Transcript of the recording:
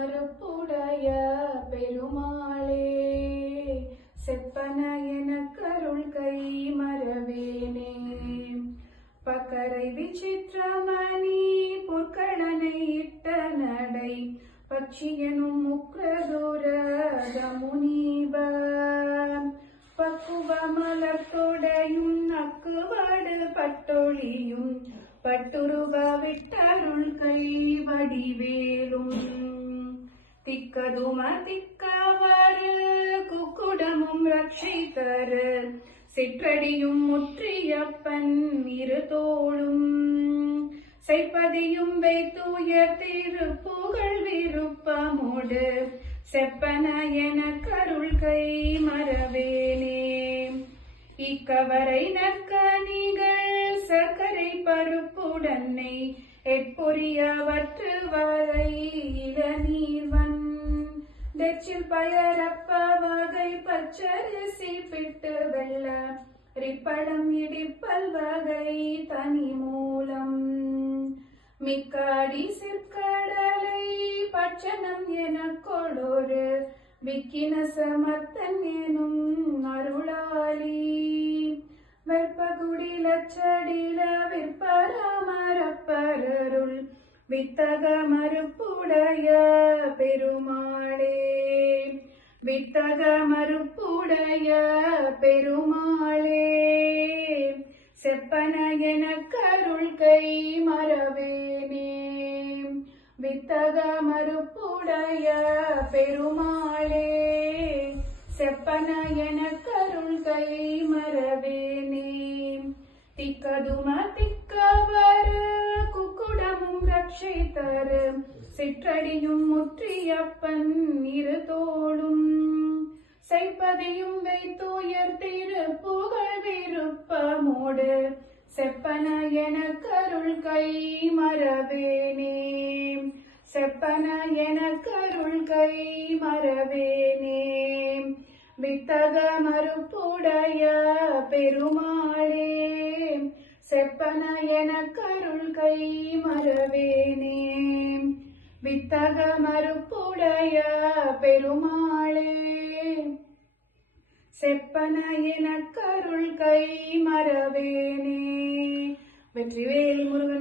மறுப்புடைய பெருமாளே செப்பன எனக்கருள் கை மறவேனே. பக்கரை விசித்திரமணி பொற்கடனை இட்ட நடை பட்சியனும் முக்கதூர முனீப பக்குவ மலத்தொடையும் நக்குவாடு பட்டொழியும் பட்டுருவ விட்டருள் கை வடிவேலும். திக்கதும திக்கவரு குக்குடமும் ரட்சித்தரு. சிற்றடியும் முற்றியப்பன் இரு தோளும். செய்ப்பதியும் வைத்துய திருப்புகழ் விருப்பமோடு. செப்பன என கருள் கை மறவேனே. இக்கவரை நற்கனிகள் சர்க்கரை பருப்புடன்னை எட்பொரியவற்று வரை பேச்சில் பயரப்ப வகை பச்சரிசி பிட்டு வெல்ல ரிப்படம் இடிப்பல் வகை தனி மூலம். மிக்காடி சிற்கடலை பட்சணம் என கொடொரு விக்கின சமத்தன் எனும் அருளாளி. வெப்பகுடி லச்சடில விற்பராமரப்பருள் வித்தக மறுப்புடைய பெருமா வித்தக மறுப்புடைய பெருமாளே செப்பன என கருள் கை மறவேனே. வித்தக மறுப்புடைய பெருமாளே செப்பன என கருள் கை மறவேனே. திக்கதும திக்க ரட்சித்தரு சிற்றடியும் முற்றியப்பன் இரு தோளும். செய்ப்பதையும் வைத்துயர் திரு புகழ் விருப்பமோடு. செப்பன என கருள் கை மரவேனே செப்பன என கருள் கை மரவேனே வித்தக மறுப்புடைய பெருமாளே. செப்பன என கருள் கை மறவேனே. வித்தக மறுப்புடைய பெருமாளே. செப்பன என கருள் கை மறவேனே. வெற்றிவேல் முருகன்